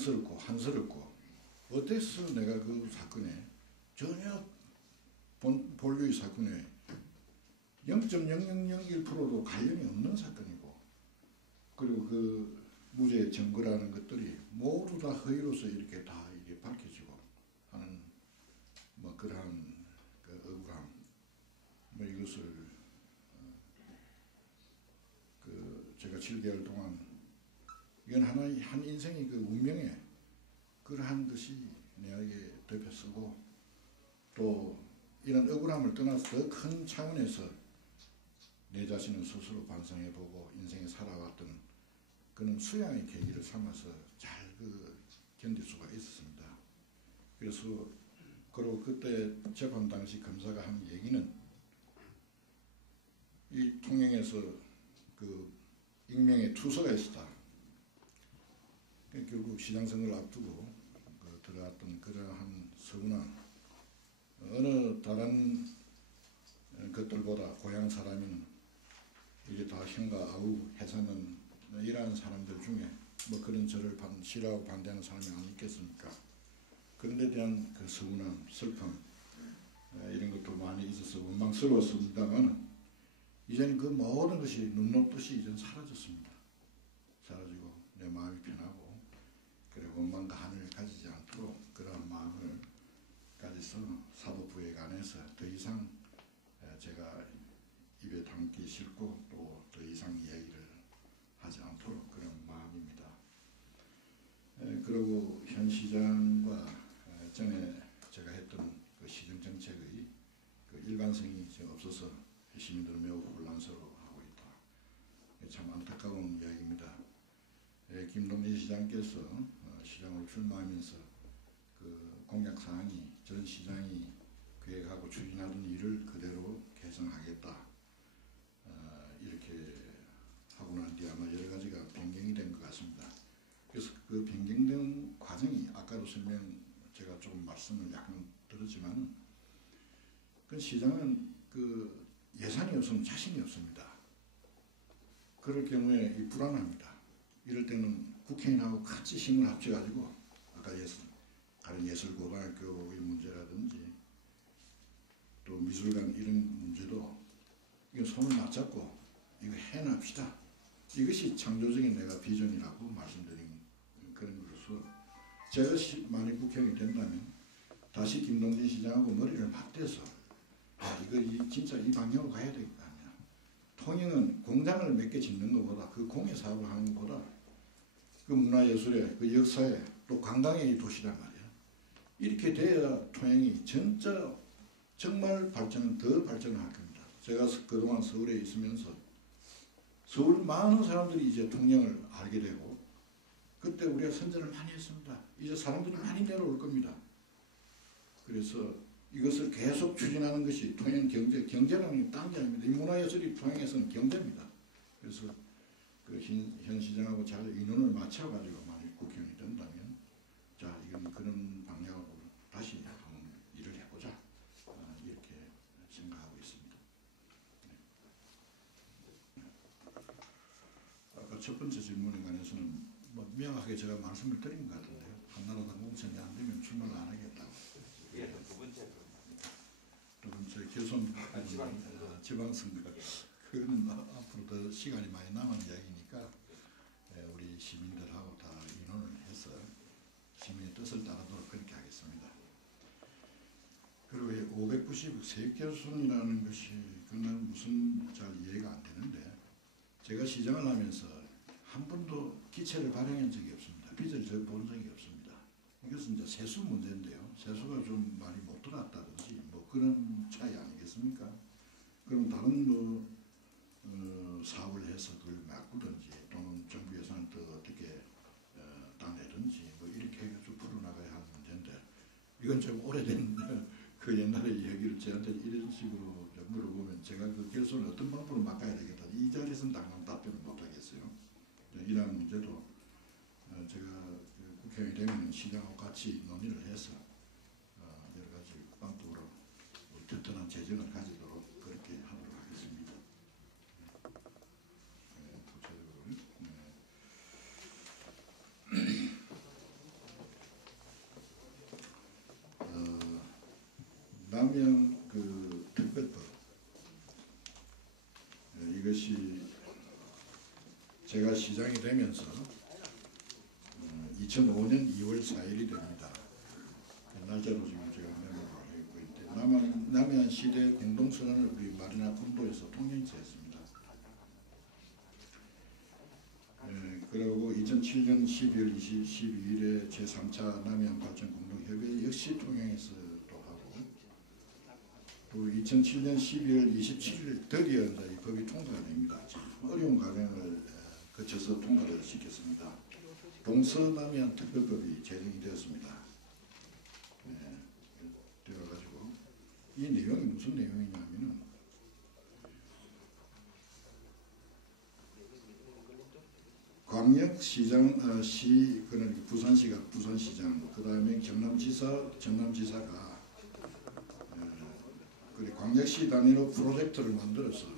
원망스럽고 한스럽고 어땠어 내가 그 사건에 전혀 본류의 사건에 0.0001%도 관련이 없는 사건이고 그리고 그 무죄 증거라는 것들이 모두 다 허위로서 이렇게 다 이게 밝혀지고 하는 뭐 그러한 그 억울함 뭐 이것을 그 제가 7개월 동안 이건 하나의 한 인생의 그 운명에 그러한 것이 내게 덮여쓰고 또 이런 억울함을 떠나서 더 큰 차원에서 내 자신을 스스로 반성해보고 인생에 살아왔던 그런 수양의 계기를 삼아서 잘 그 견딜 수가 있었습니다. 그래서 그리고 그때 재판 당시 검사가 한 얘기는 이 통영에서 그 익명의 투서가 있었다. 결국 시장 선거를 앞두고 그 들어갔던 그러한 서운함 어느 다른 것들보다 고향 사람인 이게 다 형과 아우 해서는 이러한 사람들 중에 뭐 그런 저를 싫어하고 반대하는 사람이 안 있겠습니까? 그런 데 대한 그 서운함, 슬픔 이런 것도 많이 있어서 원망스러웠습니다만 이제는 그 모든 것이 눈 녹듯이 이제는 사라졌습니다. 사라지고 내 마음이 편하고 그래 원망과 한을 가지지 않도록 그런 마음을 가져서 사법부에 관해서 더 이상 제가 입에 담기 싫고 또 더 이상 이야기를 하지 않도록 그런 마음입니다. 그리고 현 시장과 전에 제가 했던 그 시정 정책의 그 일관성이 없어서 시민들은 매우 혼란스러워하고 있다. 참 안타까운 이야기입니다. 김동진 시장께서 시장으로 출마하면서 그 공약사항이 전 시장이 계획하고 추진하던 일을 그대로 개선하겠다. 이렇게 하고 난 뒤에 아마 여러 가지가 변경이 된 것 같습니다. 그래서 그 변경된 과정이 아까도 제가 조금 말씀을 약간 들었지만 그 시장은 그 예산이 없으면 자신이 없습니다. 그럴 경우에 불안합니다. 이럴 때는 국회의원하고 같이 힘을 합쳐가지고 아까 다른 예술고등학교의 문제라든지 또 미술관 이런 문제도 이거 손을 맞잡고 이거 해납시다. 이것이 창조적인 내가 비전이라고 말씀드린 그런 것으로 제가 만약 국회의원이 된다면 다시 김동진 시장하고 머리를 맞대서 이거 진짜 이 방향으로 가야 되겠다 하면 통영은 공장을 몇 개 짓는 것보다 그 공예 사업을 하는 것보다 그 문화예술의 그 역사에 또 관광의 도시란 말이야. 이렇게 돼야 통영이 진짜 정말 더 발전을 할 겁니다. 제가 그동안 서울에 있으면서 서울 많은 사람들이 이제 통영을 알게 되고 그때 우리가 선전을 많이 했습니다. 이제 사람들이 많이 내려올 겁니다. 그래서 이것을 계속 추진하는 것이 통영 경제라는 게 딴 게 아닙니다. 이 문화예술이 통영에서는 경제입니다. 그래서 그 현 시장하고 잘 인원을 맞춰가지고 만약 국회의원이 된다면 자 이건 그런 방향으로 다시 한번 일을 해보자 이렇게 생각하고 있습니다. 네. 아까 첫 번째 질문에 관해서는 뭐 명확하게 제가 말씀을 드린 것 같은데요. 한나라당 공천이 안 되면 출마를 안 하겠다고. 예, 두 번째 개선 지방선거 그거는 앞으로 더 시간이 많이 남은 이야기니까 우리 시민들하고 다 의논을 해서 시민의 뜻을 따르도록 그렇게 하겠습니다. 그리고 590 세액결손이라는 것이 그건 무슨 잘 이해가 안 되는데 제가 시장을 하면서 한 번도 기체를 발행한 적이 없습니다. 빚을 본 적이 없습니다. 이것은 이제 세수 문제인데요. 세수가 좀 많이 못 들어왔다든지 뭐 그런 차이 아니겠습니까? 그럼 다른 뭐 사업을 해서 그걸 바꾸든지 또는 정부 예산을 더 어떻게 따내든지 뭐 이렇게 해가지고 풀어나가야 하는 문제인데 이건 좀 오래된 그 옛날의 얘기를 저한테 이런 식으로 물어보면 제가 그 결손을 어떤 방법으로 막아야 되겠다 이 자리에서는 당장 답변을 못하겠어요. 이러한 문제도 제가 국회의원이 되면 시장하고 같이 논의를 해서 여러 가지 방법으로 튼튼한 재정을 가지도록 그렇게 하도록 하겠습니다. 구체적으로 이것이 제가 시장이 되면서 2005년 2월 4일이 됩니다. 날짜로 지금 제가 메모를 하고 있는데 남해안 시대 공동선언을 우리 마리나 콘도에서 통영시했습니다. 그리고 2007년 12월 22일에 제3차 남해안 발전 공동협의 역시 통영에서 또 하고, 또 2007년 12월 27일 드디어 이제 이 법이 통과가 됩니다. 어려운 과정을 거쳐서 통과를 시켰습니다. 동서남해안 특별법이 제정이 되었습니다. 되어가지고 이 내용이 무슨 내용이냐면은 광역시장 그러니까 부산시가 부산시장, 그 다음에 전남지사가 그리고 광역시 단위로 프로젝트를 만들어서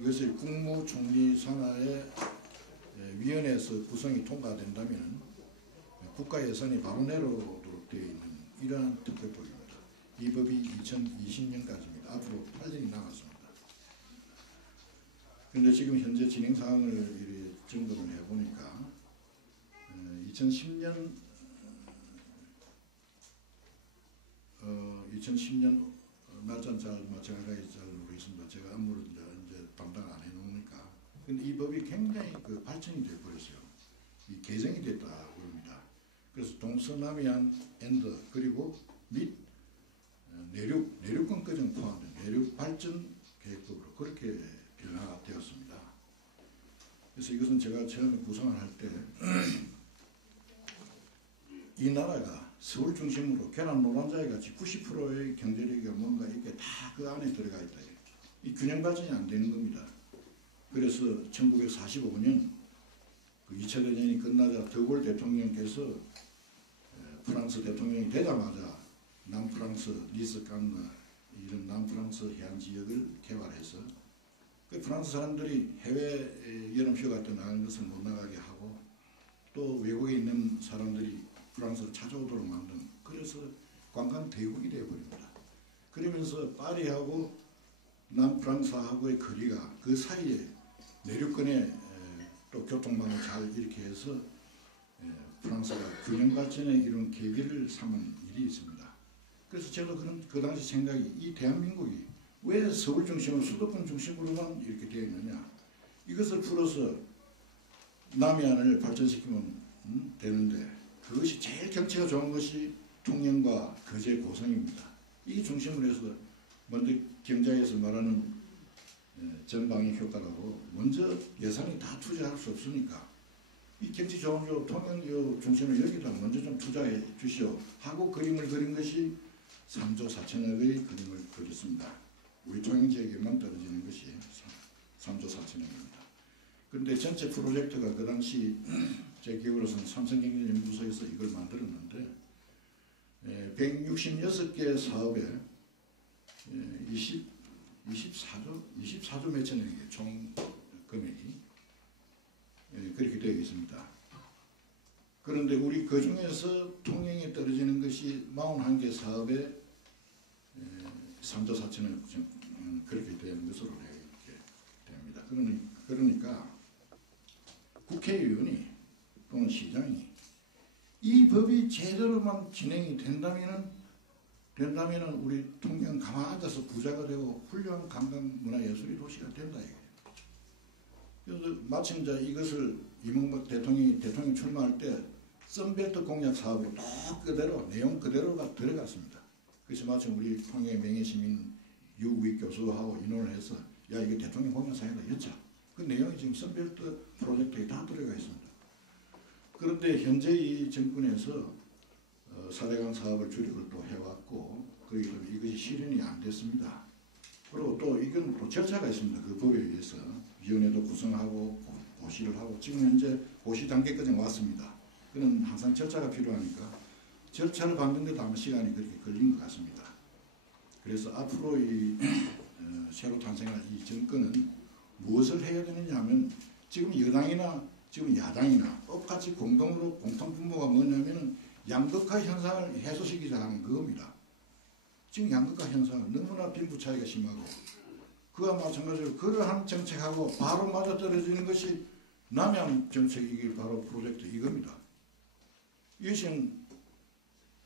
이것이 국무총리 산하의 위원회에서 구성이 통과된다면 국가 예산이 바로 내려오도록 되어 있는 이러한 특별법입니다. 이 법이 2020년까지입니다. 앞으로 8년이 남았습니다. 그런데 지금 현재 진행 사항을 점검을 해보니까 2010년 날짜는 정확하게 잘 모르겠습니다. 제가 업무를 이제 담당 안 해놓으니까. 근데 이 법이 굉장히 발전이 되어버렸어요. 이 개정이 됐다 그럽니다. 그래서 동서남해안 엔드 그리고 및 내륙권 과정 포함된 내륙 발전 계획법으로 그렇게 변화가 되었습니다. 그래서 이것은 제가 처음에 구성을 할 때 이 나라가 서울 중심으로 계란 노란자에 같이 90%의 경제력이 뭔가 이렇게 다 그 안에 들어가 있다. 이 균형 발전이 안 되는 겁니다. 그래서 1945년 그 2차 대전이 끝나자 드골 대통령께서 프랑스 대통령이 되자마자 남프랑스 니스 칸느 이런 남프랑스 해안 지역을 개발해서 그 프랑스 사람들이 해외 여름휴가 때 나가는 것을 못 나가게 하고 또 외국에 있는 사람들이 프랑스를 찾아오도록 만든, 그래서 관광 대국이 되어버립니다. 그러면서 파리하고 남프랑스하고의 거리가 그 사이에 내륙권에 또 교통망을 잘 이렇게 해서 프랑스가 균형 발전의 이런 계기를 삼은 일이 있습니다. 그래서 저도 그 당시 생각이, 이 대한민국이 왜 서울 중심으로 수도권 중심으로만 이렇게 되어 있느냐, 이것을 풀어서 남해안을 발전시키면 되는데 그것이 제일 경치가 좋은 것이 통영과 거제 고성입니다. 이 중심으로 해서 먼저 경제에서 말하는 전방위 효과라고 먼저 예산이 다 투자할 수 없으니까 이 경치 좋은 통영 중심을 여기다 먼저 좀 투자해 주시오 하고 그림을 그린 것이 3조 4천억의 그림을 그렸습니다. 우리 통영 지역에만 떨어지는 것이 3조 4천억입니다. 그런데 전체 프로젝트가 그 당시 제 기억으로서는 삼성경제연구소에서 이걸 만들었는데 166개 사업에 24조 몇천 원이에요. 총 금액이 그렇게 되어 있습니다. 그런데 우리 그 중에서 통영에 떨어지는 것이 41개 사업에 3조 4천억 그렇게 되는 것으로 이렇게 됩니다. 그러니까 국회의원이 또는 시장이 이 법이 제대로만 진행이 된다면은 우리 통영 가만 앉아서 부자가 되고 훌륭한 관광 문화 예술이 도시가 된다 이거예요. 그래서 마침 이제 이것을 이명박 대통령 출마할 때 선벨트 공약 사업으로 딱 그대로 내용 그대로가 들어갔습니다. 그래서 마침 우리 통영의 명예시민 유우익 교수하고 인원을 해서 야 이게 대통령 공약 사회다 였죠. 그 내용이 지금 선벨트 프로젝트에 다 들어가 있습니다. 그런데 현재 이 정권에서 4대강 사업을 주력을 또 해왔고 그러기 때문에 이것이 실현이 안 됐습니다. 그리고 또 이건 또 절차가 있습니다. 그 법에 의해서 위원회도 구성하고 고시를 하고 지금 현재 고시 단계까지 왔습니다. 그는 항상 절차가 필요하니까 절차를 밟는데도 아마 시간이 그렇게 걸린 것 같습니다. 그래서 앞으로 이 새로 탄생할 이 정권은 무엇을 해야 되느냐 하면 지금 여당이나 지금 야당이나 똑같이 공통으로 공통분모가 뭐냐면은 양극화 현상을 해소시키자 하는 그겁니다. 지금 양극화 현상은 너무나 빈부 차이가 심하고 그와 마찬가지로 그러한 정책하고 바로 맞아떨어지는 것이 남양 정책이기 바로 프로젝트 이겁니다. 이것은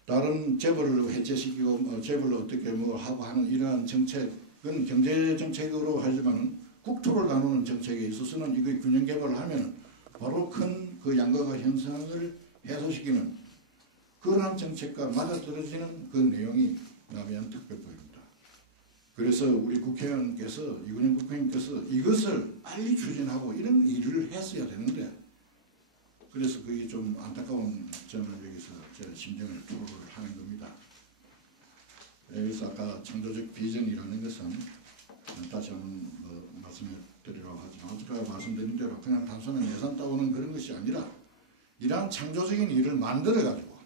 다른 재벌을 해체시키고 재벌을 어떻게 뭐 하고 하는 이러한 정책은 경제 정책으로 하지만 국토를 나누는 정책에 있어서는 이거 균형 개발을 하면 바로 큰 그 양극화 현상을 해소시키는 그러한 정책과 맞아떨어지는 그 내용이 남해안 특별법입니다. 그래서 우리 국회의원께서 이근영 국회의원께서 이것을 빨리 추진하고 이런 일을 했어야 되는데 그래서 그게 좀 안타까운 점을 여기서 제 심정을 토로를 하는 겁니다. 그래서 아까 창조적 비전이라는 것은 다시 한번 말씀을 드리라고 하지만 아까 말씀드린 대로 그냥 단순한 예산 따오는 그런 것이 아니라 이러한 창조적인 일을 만들어가지고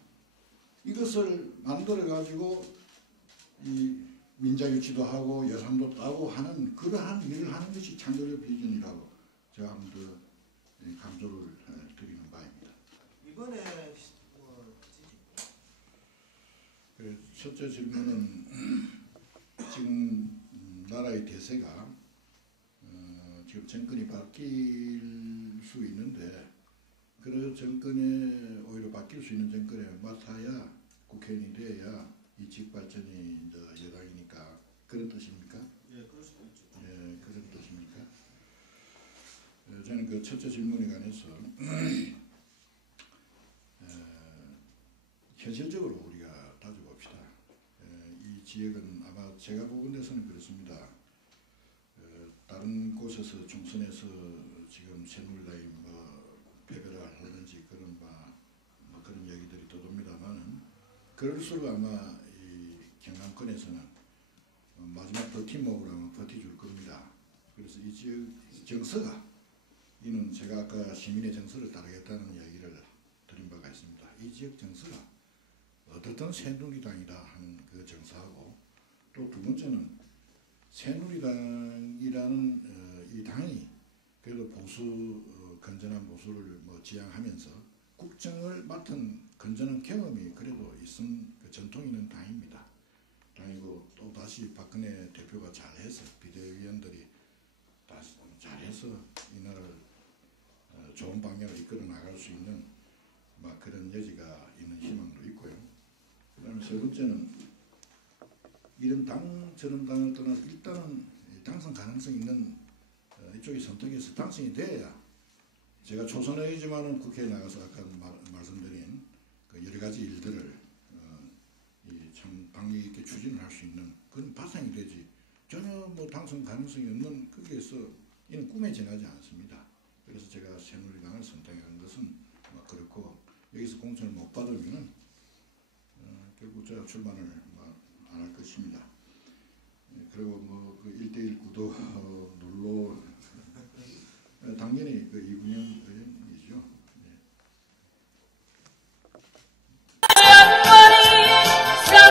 이것을 만들어가지고 이 민자 유치도 하고 예산도 따고 하는 그러한 일을 하는 것이 창조적 비전이라고 제가 한번 더 강조를 드리는 바입니다. 이번에 첫째 질문은 지금 나라의 대세가 지금 정권이 바뀔 수 있는데 그 정권에 오히려 바뀔 수 있는 정권에 맡아야 국회의원이 돼야 이 지역 발전이 이제 여당이니까 그런 뜻입니까? 예, 그럴 수도 있죠. 예, 그런 뜻입니까? 저는 그 첫째 질문에 관해서 현실적으로 우리가 따져봅시다. 이 지역은 아마 제가 보건 데서는 그렇습니다. 다른 곳에서 총선에서 지금 새누리당이 패배를 하는지 그런 그런 얘기들이 떠돕니다만은 그럴수록 아마 이 경남권에서는 마지막 버팀목으로 하면 버티줄 겁니다. 그래서 이 지역 정서가 이는 제가 아까 시민의 정서를 따르겠다는 이야기를 드린 바가 있습니다. 이 지역 정서가 어떻든 새누리당이다 하는 그 정서하고 또 두 번째는 새누리당이라는 이 당이 그래도 보수 건전한 보수를 지향하면서 국정을 맡은 건전한 경험이 그래도 있은 그 전통이 있는 당입니다. 당이고 또 다시 박근혜 대표가 잘해서 비대위원들이 다시 잘해서 이 나라를 좋은 방향으로 이끌어 나갈 수 있는 그런 여지가 있는 희망도 있고요. 그다음에 세 번째는 이런 당 저런 당을 떠나서 일단은 당선 가능성 있는 이쪽이 선택해서 당선이 돼야 제가 초선의지만은 국회에 나가서 아까 말씀드린 그 여러 가지 일들을 참 방위 있게 추진을 할 수 있는 그런 바탕이 되지 전혀 당선 가능성이 없는 거기에서 이는 꿈에 지나지 않습니다. 그래서 제가 새누리당을 선택한 것은 그렇고 여기서 공천을 못 받으면은 결국 제가 출마를 안 할 것입니다. 그리고 그 1대1 구도 눌러 당연히 그 이군영